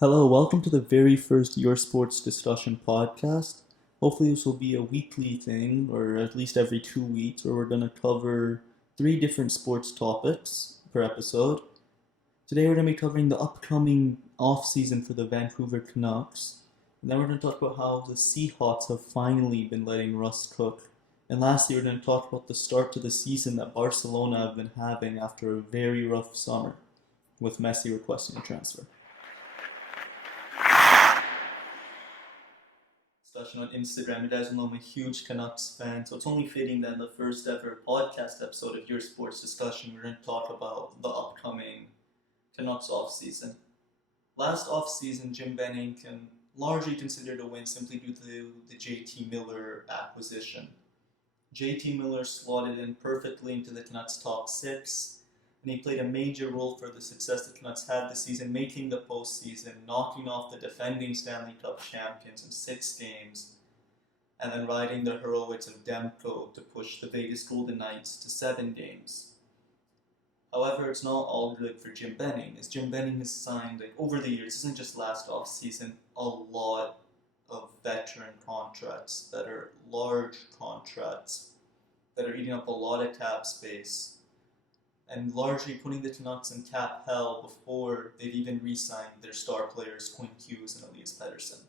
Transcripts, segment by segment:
Hello, welcome to the very first Your Sports Discussion podcast. Hopefully, this will be a weekly thing, or at least every 2 weeks, where we're going to cover three different sports topics per episode. Today, we're going to be covering the upcoming off season for the Vancouver Canucks, and then we're going to talk about how the Seahawks have finally been letting Russ cook. And lastly, we're going to talk about the start to the season that Barcelona have been having after a very rough summer, with Messi requesting a transfer. Discussion on Instagram. You guys know I'm a huge Canucks fan, so it's only fitting that in the first ever podcast episode of Your Sports Discussion, we're going to talk about the upcoming Canucks off season. Last off season, Jim Benning can largely considered a win simply due to the JT Miller acquisition. JT Miller slotted in perfectly into the Canucks top six, and he played a major role for the success the Canucks had this season, making the postseason, knocking off the defending Stanley Cup champions in 6 games, and then riding the heroics of Demko to push the Vegas Golden Knights to 7 games. However, it's not all good for Jim Benning, as Jim Benning has signed, over the years, isn't just last off season, a lot of veteran contracts that are large contracts that are eating up a lot of cap space and largely putting the Canucks in cap hell before they've even re-signed their star players Quinn Hughes and Elias Pettersson.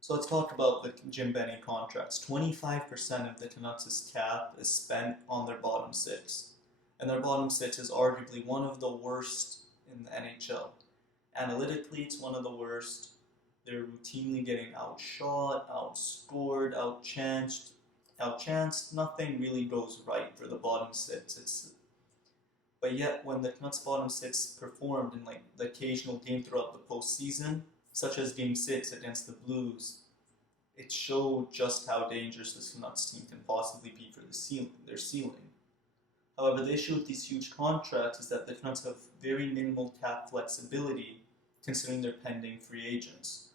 So let's talk about the Jim Benning contracts. 25% of the Canucks' cap is spent on their bottom six, and their bottom six is arguably one of the worst in the NHL. Analytically, it's one of the worst. They're routinely getting outshot, outscored, outchanced. Nothing really goes right for the bottom six. But yet, when the Canucks bottom six performed in the occasional game throughout the postseason, such as Game 6 against the Blues, it showed just how dangerous this Canucks team can possibly be for their ceiling. However, the issue with these huge contracts is that the Canucks have very minimal cap flexibility considering their pending free agents.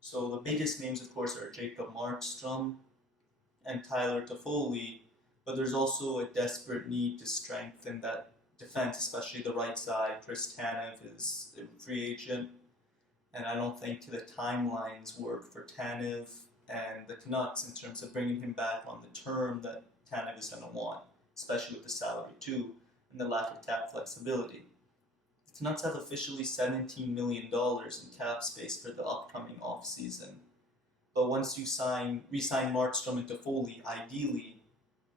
So the biggest names, of course, are Jacob Markstrom and Tyler Toffoli, but there's also a desperate need to strengthen that defense, especially the right side. Chris Tanev is a free agent, and I don't think the timelines work for Tanev and the Canucks in terms of bringing him back on the term that Tanev is going to want, especially with the salary too, and the lack of cap flexibility. The Canucks have officially $17 million in cap space for the upcoming offseason. But once you re-sign Markstrom and Toffoli, ideally,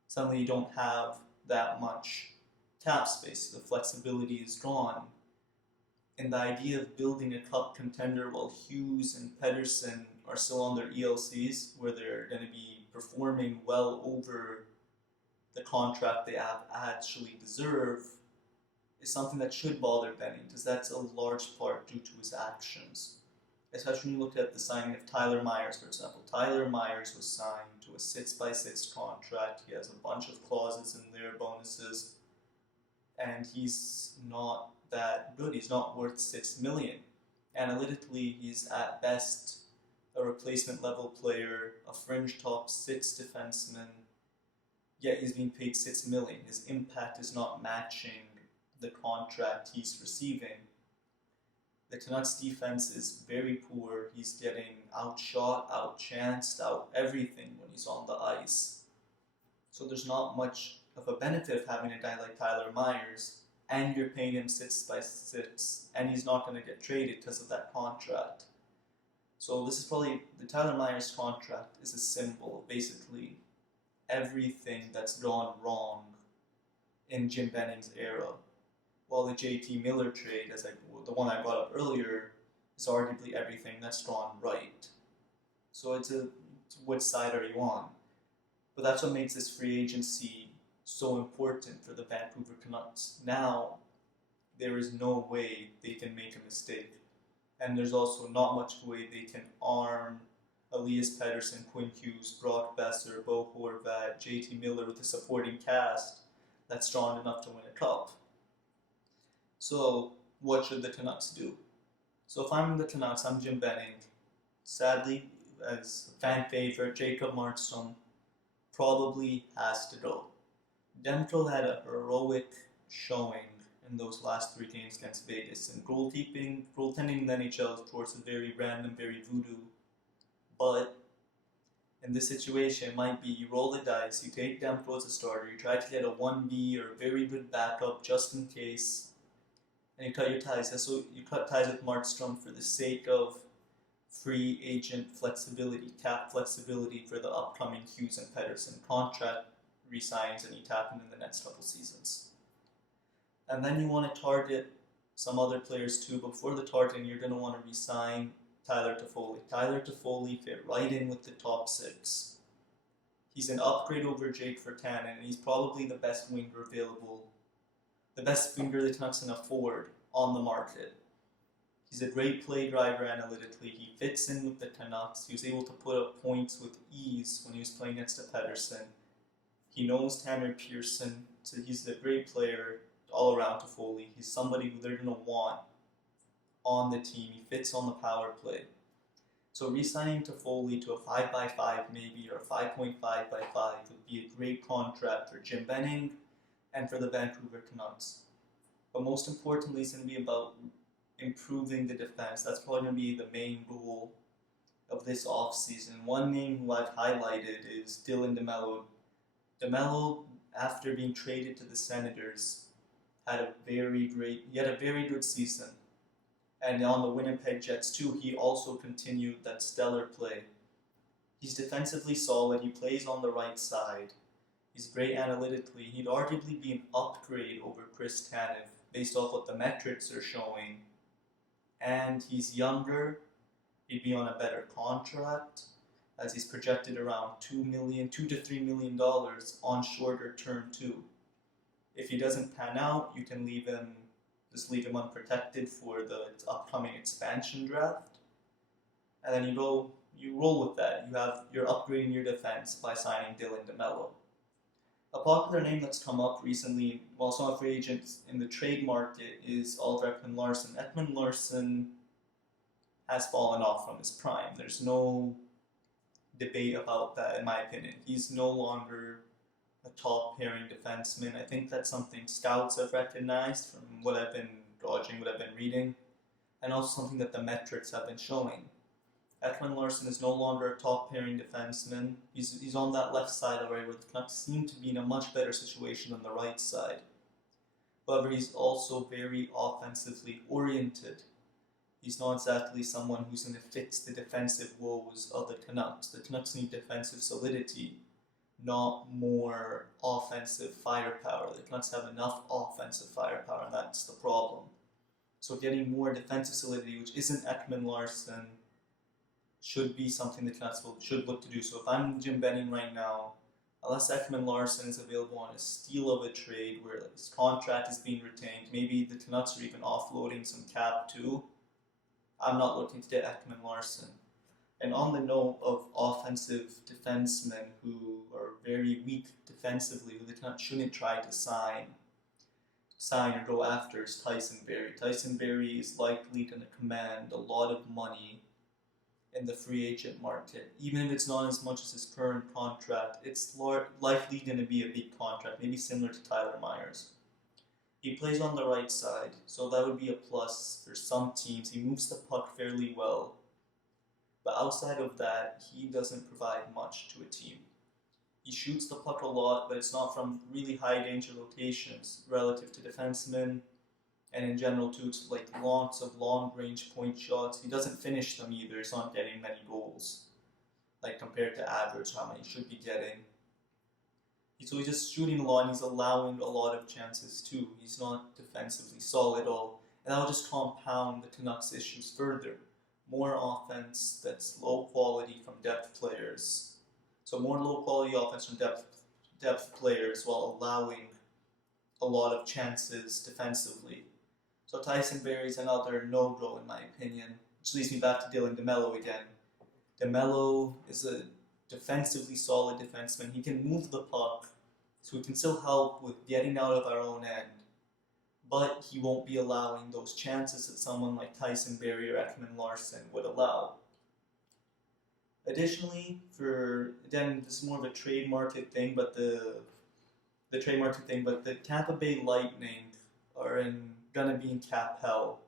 suddenly you don't have that much cap space. The flexibility is gone. And the idea of building a cup contender while Hughes and Pettersson are still on their ELCs, where they're going to be performing well over the contract they actually deserve, is something that should bother Benning, because that's a large part due to his actions. Especially when you look at the signing of Tyler Myers, for example. Tyler Myers was signed to a 6x6 contract. He has a bunch of clauses in there, bonuses, and he's not that good. He's not worth $6 million. Analytically, he's at best a replacement level player, a fringe top six defenseman, yet he's being paid $6 million. His impact is not matching the contract he's receiving. The Canucks defense is very poor. He's getting outshot, outchanced, out everything when he's on the ice. So there's not much of a benefit of having a guy like Tyler Myers, and you're paying him 6x6, and he's not going to get traded because of that contract. So this is probably, the Tyler Myers contract is a symbol of basically everything that's gone wrong in Jim Benning's era. While the JT Miller trade, the one I brought up earlier, is arguably everything that's gone right. So it's which side are you on? But that's what makes this free agency so important for the Vancouver Canucks. Now, there is no way they can make a mistake. And there's also not much way they can arm Elias Pettersson, Quinn Hughes, Brock Besser, Bo Horvat, JT Miller with a supporting cast that's strong enough to win a cup. So, what should the Canucks do? So, if I'm the Canucks, I'm Jim Benning. Sadly, as a fan favorite, Jacob Markstrom probably has to go. Demko had a heroic showing in those last 3 games against Vegas. And goaltending in the NHL, of course, is very random, very voodoo. But in this situation, it might be you roll the dice, you take Demko as a starter, you try to get a 1B or a very good backup just in case, and you cut your ties. So you cut ties with Markstrom for the sake of free agent flexibility, cap flexibility for the upcoming Hughes and Pettersson contract resigns that need to happen in the next couple seasons. And then you want to target some other players too. Before the targeting, you're going to want to resign Tyler Toffoli. Tyler Toffoli fit right in with the top 6. He's an upgrade over Jake Virtanen, and he's probably the best winger available, the best winger the Canucks can afford on the market. He's a great play driver analytically. He fits in with the Canucks. He was able to put up points with ease when he was playing next to Pettersson. He knows Tanner Pearson, so he's a great player all around Toffoli. He's somebody who they're going to want on the team. He fits on the power play. So re-signing Toffoli to a 5x5 maybe, or a 5.5x5 would be a great contract for Jim Benning and for the Vancouver Canucks. But most importantly, it's going to be about improving the defense. That's probably going to be the main goal of this offseason. One name who I've highlighted is Dylan DeMello. DeMello, after being traded to the Senators, had a very good season. And on the Winnipeg Jets too, he also continued that stellar play. He's defensively solid, he plays on the right side. He's great analytically. He'd arguably be an upgrade over Chris Tanev based off what the metrics are showing. And he's younger, he'd be on a better contract, as he's projected around $2 to $3 million on shorter term too. If he doesn't pan out, you can leave him unprotected for the upcoming expansion draft, and then you roll with that. You're upgrading your defense by signing Dylan DeMello. A popular name that's come up recently, while some free agents in the trade market, is Oliver Ekman-Larsson. Ekman-Larsson has fallen off from his prime. There's no debate about that, in my opinion. He's no longer a top pairing defenseman. I think that's something scouts have recognized from what I've been dodging, what I've been reading, and also something that the metrics have been showing. Ekman-Larsson is no longer a top pairing defenseman. He's on that left side already, where the Canucks seem to be in a much better situation than the right side. However, he's also very offensively oriented. He's not exactly someone who's going to fix the defensive woes of the Canucks. The Canucks need defensive solidity, not more offensive firepower. The Canucks have enough offensive firepower, and that's the problem. So getting more defensive solidity, which isn't Ekman-Larsson, should be something the Canucks should look to do. So if I'm Jim Benning right now, unless Ekman-Larsson is available on a steal of a trade where his contract is being retained, maybe the Canucks are even offloading some cap too, I'm not looking to get Ekman-Larsson. And on the note of offensive defensemen who are very weak defensively, who the Canucks shouldn't try to sign or go after, is Tyson Barrie. Tyson Barrie is likely going to command a lot of money in the free agent market. Even if it's not as much as his current contract, it's likely going to be a big contract, maybe similar to Tyler Myers. He plays on the right side, so that would be a plus for some teams. He moves the puck fairly well. But outside of that, he doesn't provide much to a team. He shoots the puck a lot, but it's not from really high danger locations relative to defensemen. And in general too, it's like lots of long range point shots. He doesn't finish them either. He's not getting many goals, like compared to average, how many he should be getting. So he's just shooting a lot, and he's allowing a lot of chances too. He's not defensively solid at all. And that will just compound the Canucks' issues further. More offense that's low quality from depth players. So more low quality offense from depth players while allowing a lot of chances defensively. So Tyson Barrie is another no-go in my opinion, which leads me back to Dylan DeMello again. DeMello is a defensively solid defenseman. He can move the puck, so he can still help with getting out of our own end. But he won't be allowing those chances that someone like Tyson Barrie or Ekman-Larsson would allow. Additionally, this is more of a trade market thing, but the Tampa Bay Lightning are gonna be in cap hell.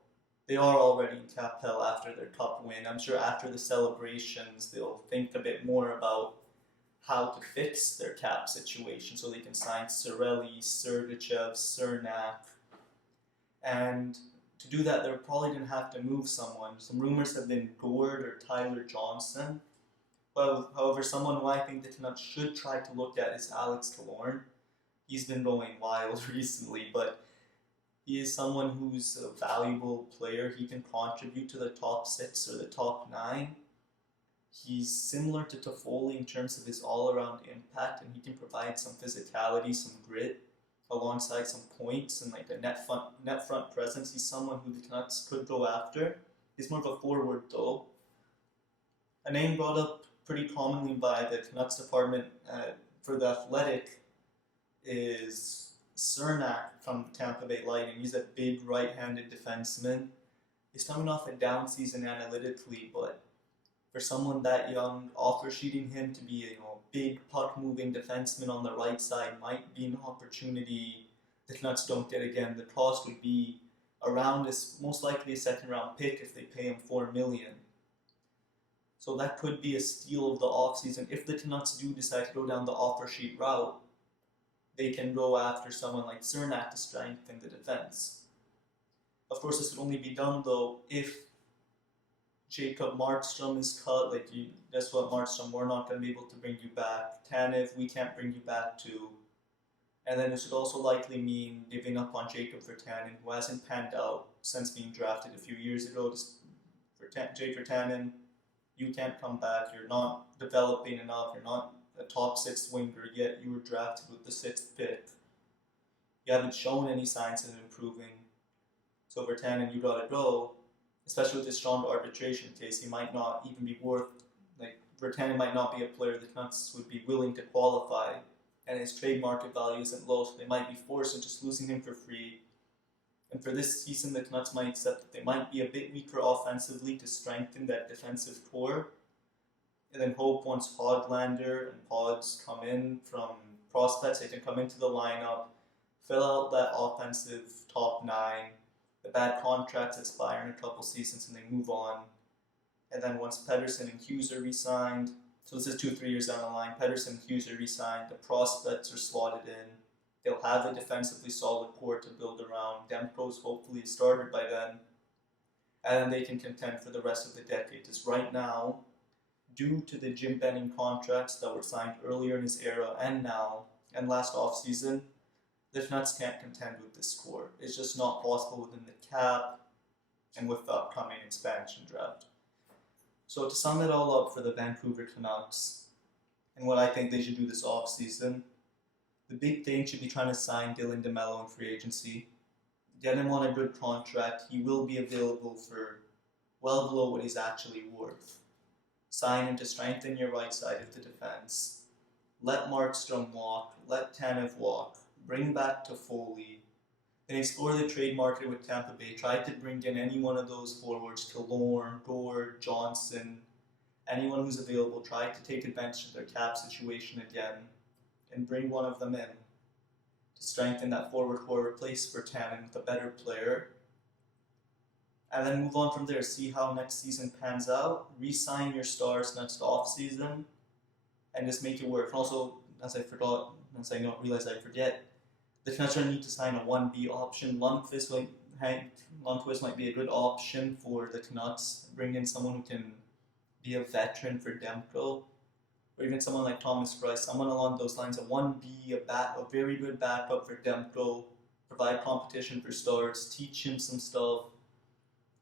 They are already in cap hell after their cup win. I'm sure after the celebrations, they'll think a bit more about how to fix their cap situation so they can sign Cirelli, Sergachev, Cernak. And to do that, they're probably going to have to move someone. Some rumors have been Gord or Tyler Johnson. But however, someone who I think the Canucks should try to look at is Alex Killorn. He's been going wild recently, but he is someone who's a valuable player. He can contribute to the top 6 or the top 9. He's similar to Toffoli in terms of his all-around impact, and he can provide some physicality, some grit, alongside some points and like a net front presence. He's someone who the Canucks could go after. He's more of a forward though. A name brought up pretty commonly by the Canucks department for the Athletic is Cernak from Tampa Bay Lightning. He's a big right-handed defenseman. He's coming off a down season analytically, but for someone that young, offer sheeting him to be a big puck-moving defenseman on the right side might be an opportunity the Canucks don't get again. The cost would be around most likely a second-round pick if they pay him $4 million. So that could be a steal of the offseason. If the Canucks do decide to go down the offer sheet route, they can go after someone like Cernak to strengthen the defense. Of course, this would only be done though if Jacob Markstrom is cut. Guess what, Markstrom, we're not going to be able to bring you back. Tanev, we can't bring you back too. And then this would also likely mean giving up on Jacob Virtanen, who hasn't panned out since being drafted a few years ago. Jake Virtanen, you can't come back. You're not developing enough. You're not a top 6 winger yet. You were drafted with the 6th pick. You haven't shown any signs of improving. So Virtanen, you gotta go. Especially with this strong arbitration case, he might not even be Virtanen might not be a player the Canucks would be willing to qualify, and his trade market value isn't low, so they might be forced into just losing him for free. And for this season, the Canucks might accept that they might be a bit weaker offensively to strengthen that defensive core, and then hope once Hoglander and Pods come in from prospects, they can come into the lineup, fill out that offensive top 9, the bad contracts expire in a couple seasons and they move on. And then once Pettersson and Hughes are re-signed, so this is 2-3 years down the line, Pettersson and Hughes are re-signed, the prospects are slotted in, they'll have a defensively solid core to build around, Demko's hopefully started by then, and then they can contend for the rest of the decade. Because right now, due to the Jim Benning contracts that were signed earlier in his era and now, and last offseason, the Canucks can't contend with this core. It's just not possible within the cap and with the upcoming expansion draft. So to sum it all up for the Vancouver Canucks, and what I think they should do this offseason, the big thing should be trying to sign Dylan DeMello in free agency. Get him on a good contract. He will be available for well below what he's actually worth. Sign him to strengthen your right side of the defense. Let Markstrom walk. Let Tanev walk. Bring back Toffoli, and explore the trade market with Tampa Bay. Try to bring in any one of those forwards, Killorn, Gord, Johnson, anyone who's available. Try to take advantage of their cap situation again and bring one of them in to strengthen that forward core, replace Virtanen with a better player, and then move on from there. See how next season pans out, re-sign your stars next offseason, and just make it work. And also, as I realized I forget, the Canucks are going to need to sign a 1B option. Lundqvist might be a good option for the Canucks. Bring in someone who can be a veteran for Demko, or even someone like Thomas Price, someone along those lines. A 1B, a very good backup for Demko, provide competition for starts, teach him some stuff,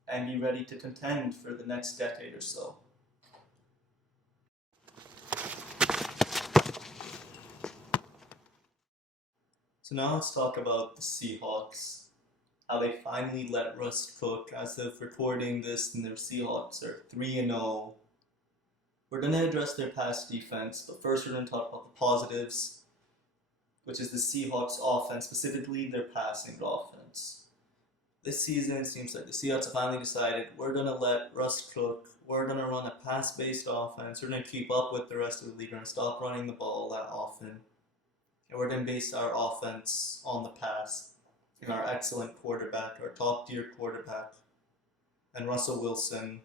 and be ready to contend for the next decade or so. So now let's talk about the Seahawks, how they finally let Russ cook. As of recording this, and their Seahawks are 3-0. We're going to address their pass defense, but first we're going to talk about the positives, which is the Seahawks offense, specifically their passing offense. This season, it seems like the Seahawks have finally decided we're going to let Russ cook. We're going to run a pass-based offense. We're going to keep up with the rest of the league. We're going to stop running the ball that often. And we're going to base our offense on the pass. and our excellent quarterback, our top tier quarterback, and Russell Wilson,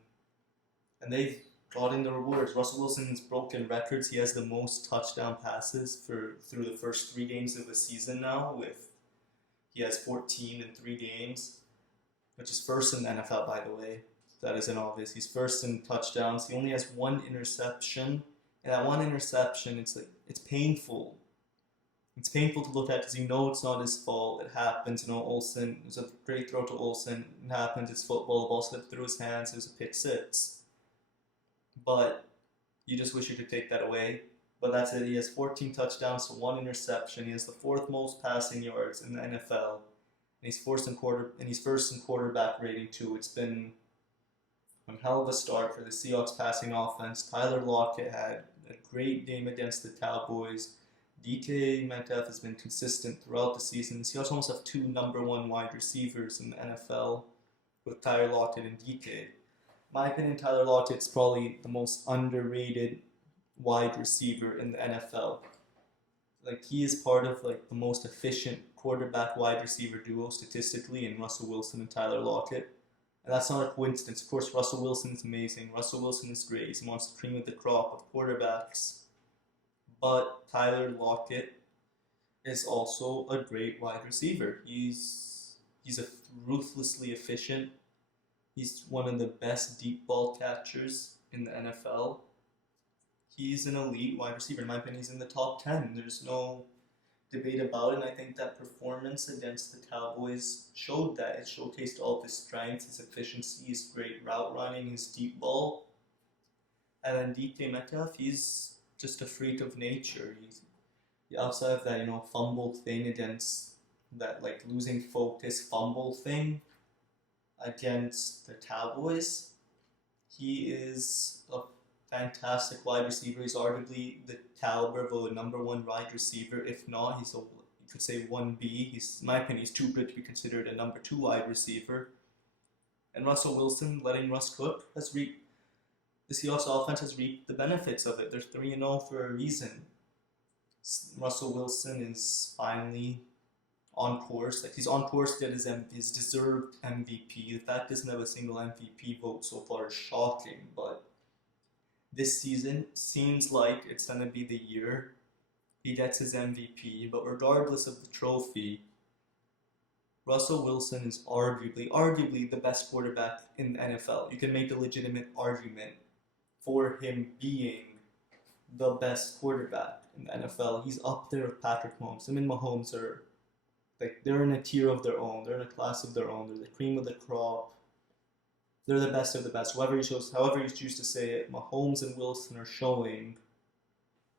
and they've brought in the rewards. Russell Wilson's broken records. He has the most touchdown passes through the first 3 games of the season now. He has 14 in 3 games, which is first in the NFL, by the way. That isn't obvious. He's first in touchdowns. He only has 1 interception, and that 1 interception, it's painful. It's painful to look at because you know it's not his fault. It happens. Olsen, it was a great throw to Olsen. It happens. It's football. The ball slipped through his hands. It was a pick six. But you just wish you could take that away. But that's it. He has 14 touchdowns to 1 interception. He has the 4th most passing yards in the NFL. And he's first in quarterback rating too. It's been a hell of a start for the Seahawks passing offense. Tyler Lockett had a great game against the Cowboys. DK Metcalf has been consistent throughout the season. The Seahawks almost have 2 number 1 wide receivers in the NFL with Tyler Lockett and DK. In my opinion, Tyler Lockett's probably the most underrated wide receiver in the NFL. He is part of the most efficient quarterback wide receiver duo statistically in Russell Wilson and Tyler Lockett. And that's not a coincidence. Of course, Russell Wilson is amazing. Russell Wilson is great. He's amongst the cream of the crop of quarterbacks. But Tyler Lockett is also a great wide receiver. He's ruthlessly efficient. He's one of the best deep ball catchers in the NFL. He's an elite wide receiver. In my opinion, he's in the top 10. There's no debate about it. And I think that performance against the Cowboys showed that. It showcased all of his strengths, his efficiency, his great route running, his deep ball. And then DK Metcalf, he's just a freak of nature. He's outside of that, fumble thing against that, losing focus fumble thing against the Cowboys. He is a fantastic wide receiver. He's arguably the caliber of a number 1 wide receiver. If not, you could say 1B. In my opinion, he's too good to be considered a number 2 wide receiver. And Russell Wilson, letting Russ cook, the Seahawks offense has reaped the benefits of it. They're 3-0 for a reason. Russell Wilson is finally on course. He's on course to get his deserved MVP. The fact he doesn't have a single MVP vote so far is shocking, but this season seems like it's going to be the year he gets his MVP. But regardless of the trophy, Russell Wilson is arguably the best quarterback in the NFL. You can make a legitimate argument for him being the best quarterback in the NFL. He's up there with Patrick Mahomes. Him and Mahomes are they're in a tier of their own. They're in a class of their own. They're the cream of the crop. They're the best of the best. However you choose to say it, Mahomes and Wilson are showing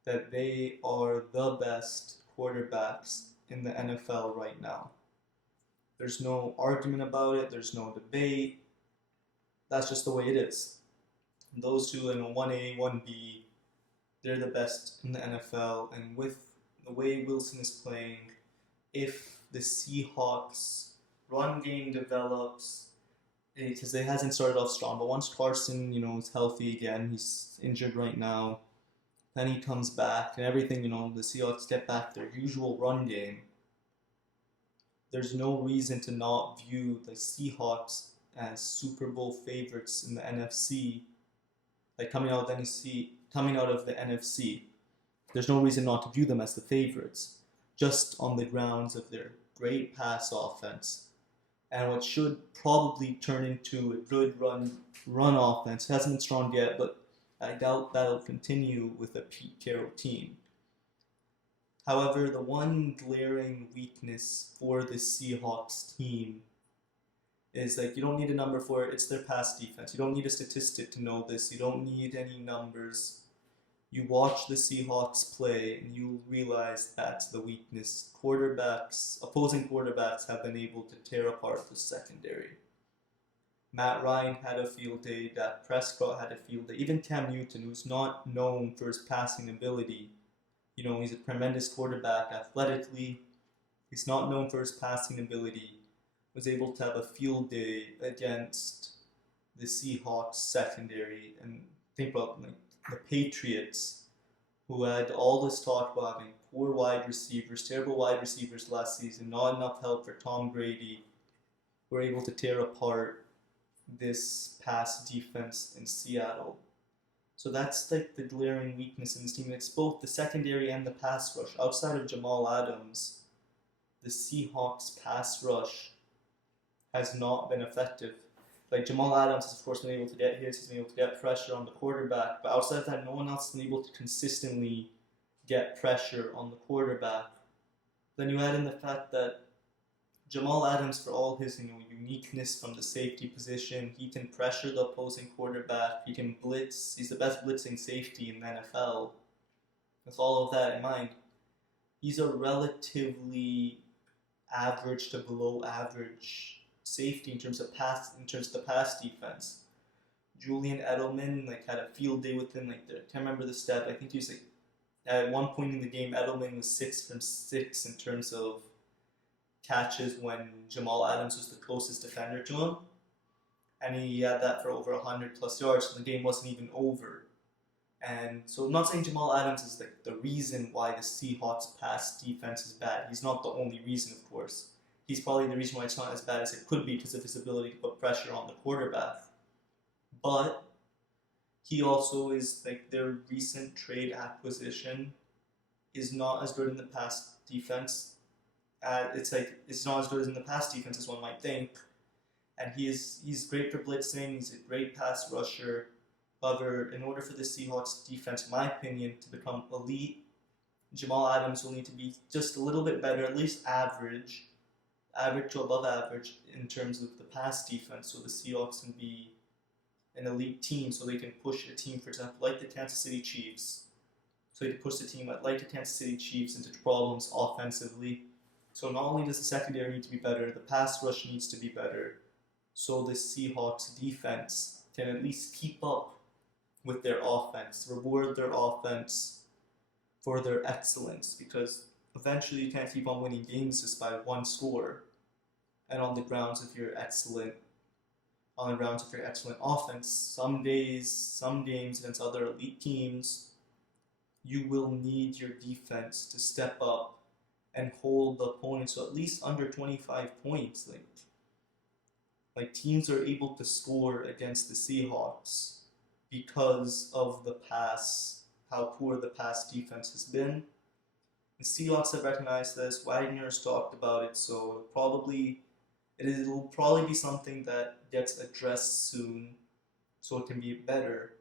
that they are the best quarterbacks in the NFL right now. There's no argument about it. There's no debate. That's just the way it is. And those two in a 1A, 1B, they're the best in the NFL. And with the way Wilson is playing, if the Seahawks run game develops, because it hasn't started off strong, but once Carson, is healthy again, he's injured right now, then he comes back and everything, the Seahawks get back their usual run game. There's no reason to not view the Seahawks as Super Bowl favorites in the NFC. Coming out of the NFC, there's no reason not to view them as the favorites, just on the grounds of their great pass offense and what should probably turn into a good run offense. It hasn't been strong yet, but I doubt that'll continue with a Pete Carroll team. However, the one glaring weakness for the Seahawks team is you don't need a number for it. It's their pass defense. You don't need a statistic to know this. You don't need any numbers. You watch the Seahawks play and you realize that's the weakness. Opposing quarterbacks have been able to tear apart the secondary. Matt Ryan had a field day. Dak Prescott had a field day. Even Cam Newton, who's not known for his passing ability, he's a tremendous quarterback athletically. He's not known for his passing ability. Was able to have a field day against the Seahawks secondary. And think about the Patriots, who had all this talk about having poor wide receivers, terrible wide receivers last season, not enough help for Tom Brady, were able to tear apart this pass defense in Seattle. So that's like the glaring weakness in this team. It's both the secondary and the pass rush. Outside of Jamal Adams, the Seahawks pass rush has not been effective. Like Jamal Adams has of course been able to get hits, he's been able to get pressure on the quarterback, but outside of that, no one else has been able to consistently get pressure on the quarterback. Then you add in the fact that Jamal Adams, for all his uniqueness from the safety position, he can pressure the opposing quarterback, he can blitz, he's the best blitzing safety in the NFL. With all of that in mind, he's a relatively average to below average safety in terms of the pass defense. Julian Edelman had a field day with him. I can't remember the stat. I think he was at one point in the game, Edelman was 6 from 6 in terms of catches when Jamal Adams was the closest defender to him, and he had that for over 100 plus yards. So the game wasn't even over. And so I'm not saying Jamal Adams is the reason why the Seahawks pass defense is bad. He's not the only reason, of course. He's probably the reason why it's not as bad as it could be because of his ability to put pressure on the quarterback. But he also is their recent trade acquisition is not as good in the pass defense. It's not as good as in the pass defense as one might think. And he's great for blitzing. He's a great pass rusher. However, in order for the Seahawks defense, in my opinion, to become elite, Jamal Adams will need to be just a little bit better, at least average to above average in terms of the pass defense, so the Seahawks can be an elite team, so they can push a team, for example, like the Kansas City Chiefs. So they can push the team like the Kansas City Chiefs into problems offensively. So not only does the secondary need to be better, the pass rush needs to be better, so the Seahawks defense can at least keep up with their offense, reward their offense for their excellence, because eventually you can't keep on winning games just by one score. And on the grounds of your excellent offense, some games against other elite teams, you will need your defense to step up and hold the opponents to at least under 25 points. Like teams are able to score against the Seahawks because of how poor the pass defense has been. The Seahawks have recognized this. Wagner's talked about it, so it'll probably be something that gets addressed soon, so it can be better.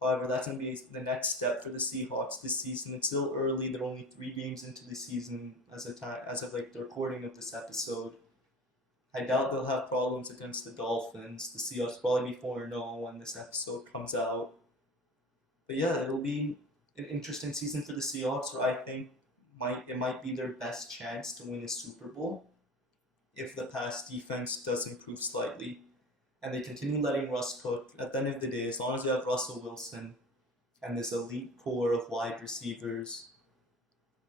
However, that's going to be the next step for the Seahawks this season. It's still early; they're only 3 games into the season as of the recording of this episode. I doubt they'll have problems against the Dolphins. The Seahawks will probably be 4-0 when this episode comes out. But yeah, it'll be an interesting season for the Seahawks, where I think it might be their best chance to win a Super Bowl if the pass defense does improve slightly and they continue letting Russ cook. At the end of the day, as long as you have Russell Wilson and this elite core of wide receivers,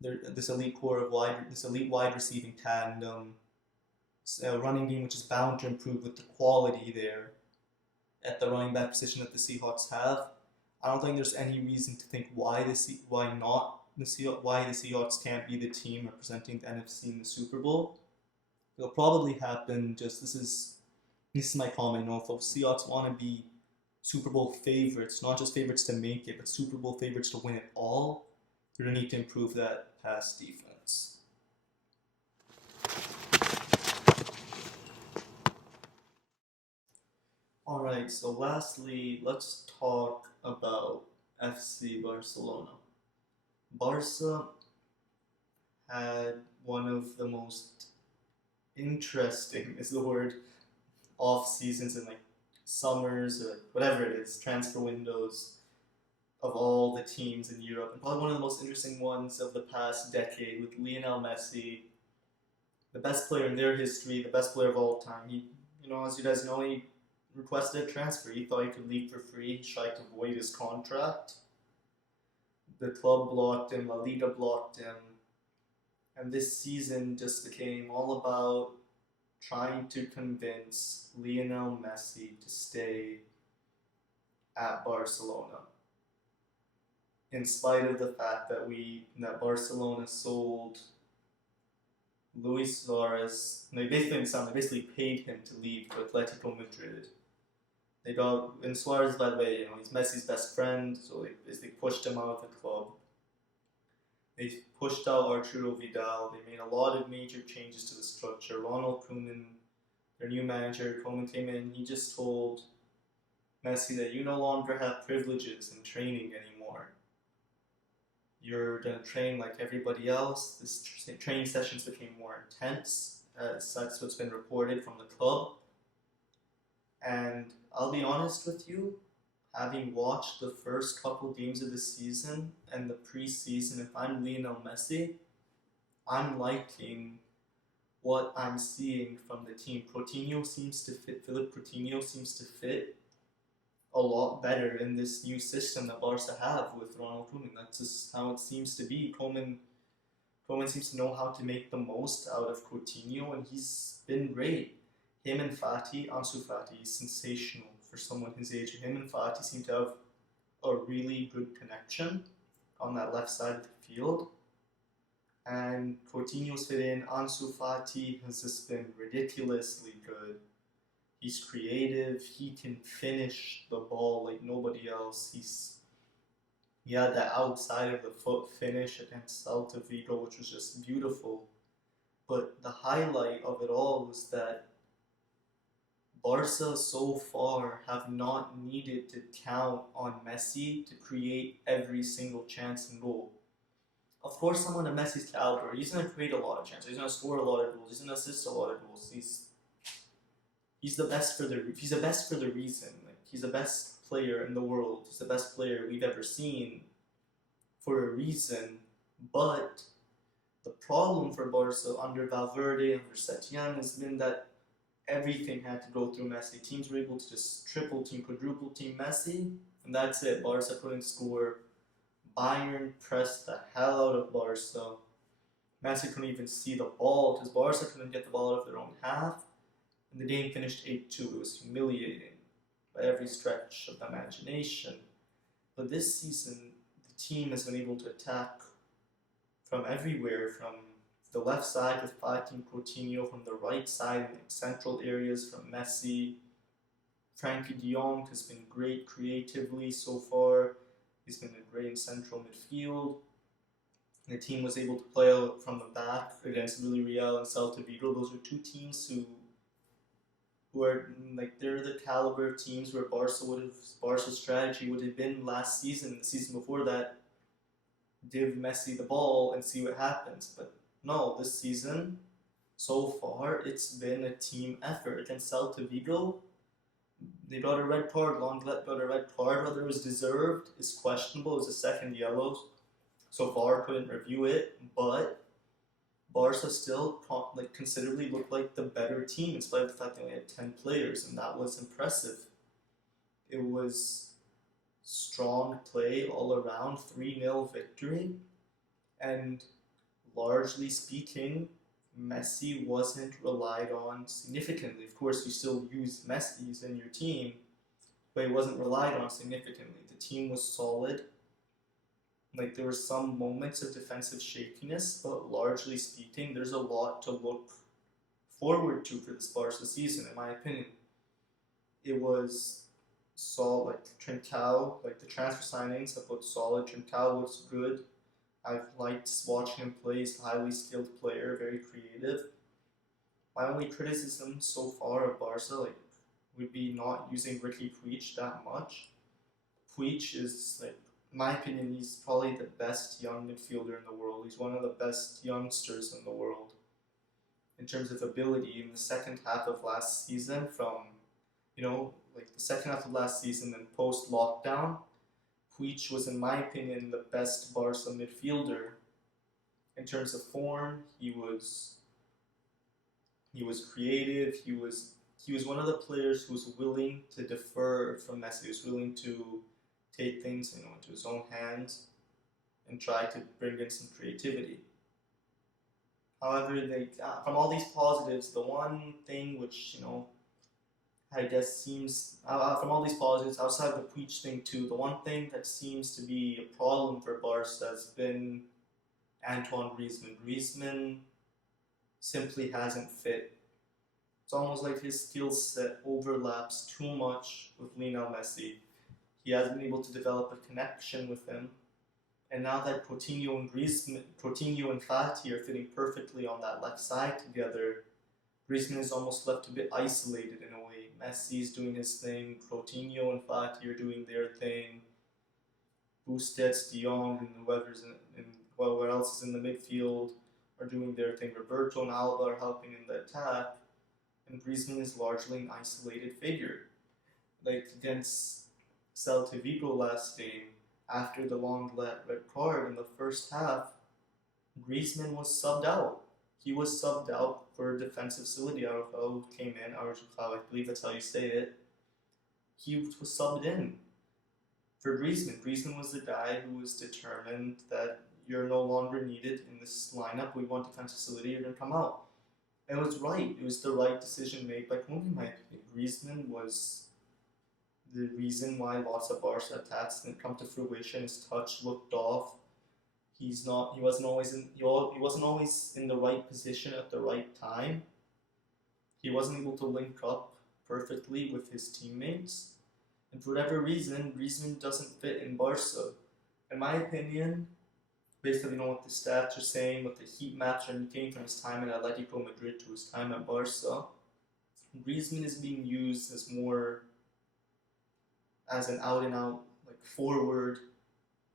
this elite wide receiving tandem, a running game which is bound to improve with the quality there at the running back position that the Seahawks have, I don't think there's any reason to think why the Seahawks can't be the team representing the NFC in the Super Bowl. It'll probably happen. This is my comment. If the Seahawks want to be Super Bowl favorites, not just favorites to make it, but Super Bowl favorites to win it all, they're going to need to improve that pass defense. Alright, so lastly, let's talk about FC Barcelona. Barca had one of the most interesting, is the word, off seasons and summers or whatever it is, transfer windows of all the teams in Europe, and probably one of the most interesting ones of the past decade with Lionel Messi, the best player in their history, the best player of all time. He, as you guys know, he requested a transfer. He thought he could leave for free. He tried to void his contract. The club blocked him. La Liga blocked him. And this season just became all about trying to convince Lionel Messi to stay at Barcelona. in spite of the fact that Barcelona sold Luis Suarez. They basically paid him to leave to Atletico Madrid. They got, and Suarez, by the way, he's Messi's best friend, so they basically pushed him out of the club. They pushed out Arturo Vidal. They made a lot of major changes to the structure. Ronald Koeman, their new manager, Koeman came in. He just told Messi that you no longer have privileges in training anymore. You're going to train like everybody else. This training sessions became more intense. That's what's been reported from the club. And I'll be honest with you, having watched the first couple games of the season and the preseason, if I'm Lionel Messi, I'm liking what I'm seeing from the team. Philip Coutinho seems to fit a lot better in this new system that Barca have with Ronald Koeman. That's just how it seems to be. Koeman seems to know how to make the most out of Coutinho, and he's been great. Him and Ansu Fati is sensational for someone his age. Him and Fati seem to have a really good connection on that left side of the field. And Coutinho's fit in. Ansu Fati has just been ridiculously good. He's creative. He can finish the ball like nobody else. He had that outside of the foot finish against Celta Vigo, which was just beautiful. But the highlight of it all was that Barca so far have not needed to count on Messi to create every single chance and goal. Of course, someone of Messi's caliber, he's going to create a lot of chances. He's going to score a lot of goals. He's going to assist a lot of goals. He's the best for the reason. Like, he's the best player in the world. He's the best player we've ever seen for a reason. But the problem for Barca under Valverde and for Setien has been that everything had to go through Messi. Teams were able to just triple team, quadruple team Messi, and that's it. Barca couldn't score. Bayern pressed the hell out of Barca. Messi couldn't even see the ball because Barca couldn't get the ball out of their own half. And the game finished 8-2. It was humiliating by every stretch of the imagination. But this season, the team has been able to attack from everywhere, from the left side with Fati and Coutinho, from the right side in the central areas from Messi. Frankie de Jong has been great creatively so far. He's been great in central midfield. The team was able to play out from the back against Villarreal and Celta Vigo. Those are two teams who are like, they're the caliber of teams where Barca's strategy would have been last season, the season before that, give Messi the ball and see what happens. But no, this season, so far, it's been a team effort. Against Celta Vigo, they got a red card. Lenglet got a red card. Whether it was deserved is questionable. It was a second yellow. So far, couldn't review it, but Barca still considerably looked like the better team in spite of the fact they only had 10 players, and that was impressive. It was strong play all around, 3-0 victory, and largely speaking, Messi wasn't relied on significantly. Of course, you still use Messi in your team, but he wasn't relied on significantly. The team was solid. Like, there were some moments of defensive shakiness, but largely speaking, there's a lot to look forward to for this Barca season, in my opinion. It was solid. Like Trincao, like the transfer signings have looked solid. Trincao looks good. I've liked watching him play. He's a highly skilled player, very creative. My only criticism so far of Barca would be not using Ricky Puig that much. Puig is, in my opinion, he's probably the best young midfielder in the world. He's one of the best youngsters in the world in terms of ability. In the second half of last season, the second half of last season and post-lockdown, Puig was, in my opinion, the best Barca midfielder. In terms of form, he was creative. He was one of the players who was willing to defer from Messi. He was willing to take things into his own hands and try to bring in some creativity. However, from all these positives, the one thing which I guess seems from all these positives outside the Puig thing too. The one thing that seems to be a problem for Barca has been Antoine Griezmann. Griezmann simply hasn't fit. It's almost like his skill set overlaps too much with Lionel Messi. He hasn't been able to develop a connection with him. And now that Coutinho and Fati are fitting perfectly on that left side together, Griezmann is almost left a bit isolated in a way. Messi's doing his thing, Coutinho and Fati are doing their thing, Busquets, De Jong, and whoever else is in the midfield are doing their thing. Roberto and Alba are helping in the attack, and Griezmann is largely an isolated figure. Like against Celta Vigo last game, after the long red card in the first half, Griezmann was subbed out. He was subbed out for defensive facility. Araujo came in. Araujo, I believe that's how you say it. He was subbed in for Griezmann. Griezmann was the guy who was determined that you're no longer needed in this lineup. We want defensive facility. You're going to come out. And it was right. It was the right decision made by Koeman, in my opinion. Griezmann was the reason why lots of Barca attacks didn't come to fruition. His touch looked off. He wasn't always in the right position at the right time. He wasn't able to link up perfectly with his teammates. And for whatever reason, Griezmann doesn't fit in Barca. In my opinion, based on what the stats are saying, what the heat maps are indicating from his time at Atletico Madrid to his time at Barca, Griezmann is being used as more as an out-and-out forward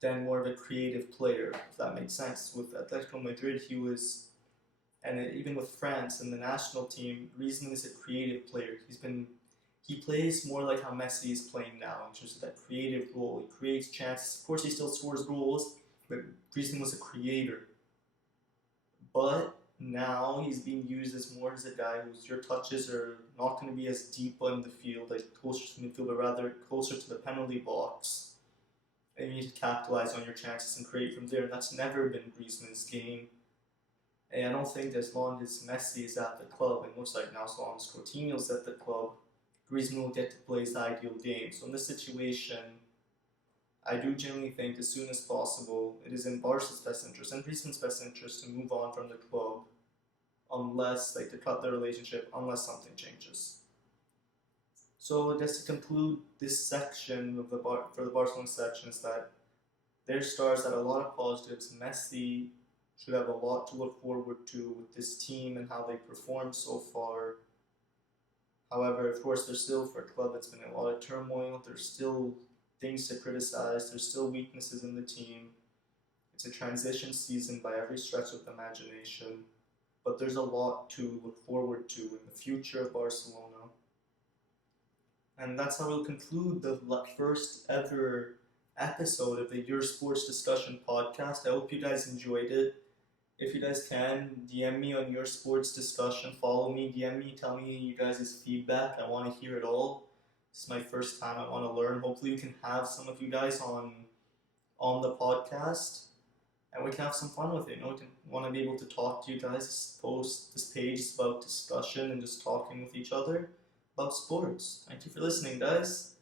than more of a creative player, if that makes sense. With Atletico Madrid, he was, and even with France and the national team, Griezmann is a creative player. He plays more like how Messi is playing now in terms of that creative role. He creates chances. Of course, he still scores goals, but Griezmann was a creator. But now he's being used as more as a guy whose your touches are not going to be as deep in the field, like closer to the midfield, but rather closer to the penalty box. And you need to capitalize on your chances and create from there. And that's never been Griezmann's game. And I don't think as long as Messi is at the club, and looks like now as long as Coutinho's at the club, Griezmann will get to play his ideal game. So in this situation, I do genuinely think as soon as possible, it is in Barca's best interest and Griezmann's best interest to move on from the club, unless to cut the relationship, unless something changes. So just to conclude this section of for the Barcelona section is that their stars had a lot of positives. Messi should have a lot to look forward to with this team and how they performed so far. However, of course, there's still, for a club that's been in a lot of turmoil, there's still things to criticize, there's still weaknesses in the team. It's a transition season by every stretch of the imagination, but there's a lot to look forward to in the future of Barcelona. And that's how we'll conclude the first ever episode of the Your Sports Discussion podcast. I hope you guys enjoyed it. If you guys can, DM me on Your Sports Discussion. Follow me, DM me, tell me you guys' feedback. I want to hear it all. This is my first time. I want to learn. Hopefully we can have some of you guys on the podcast, and we can have some fun with it. We want to be able to talk to you guys. This page is about discussion and just talking with each other about sports. Thank you for listening, guys.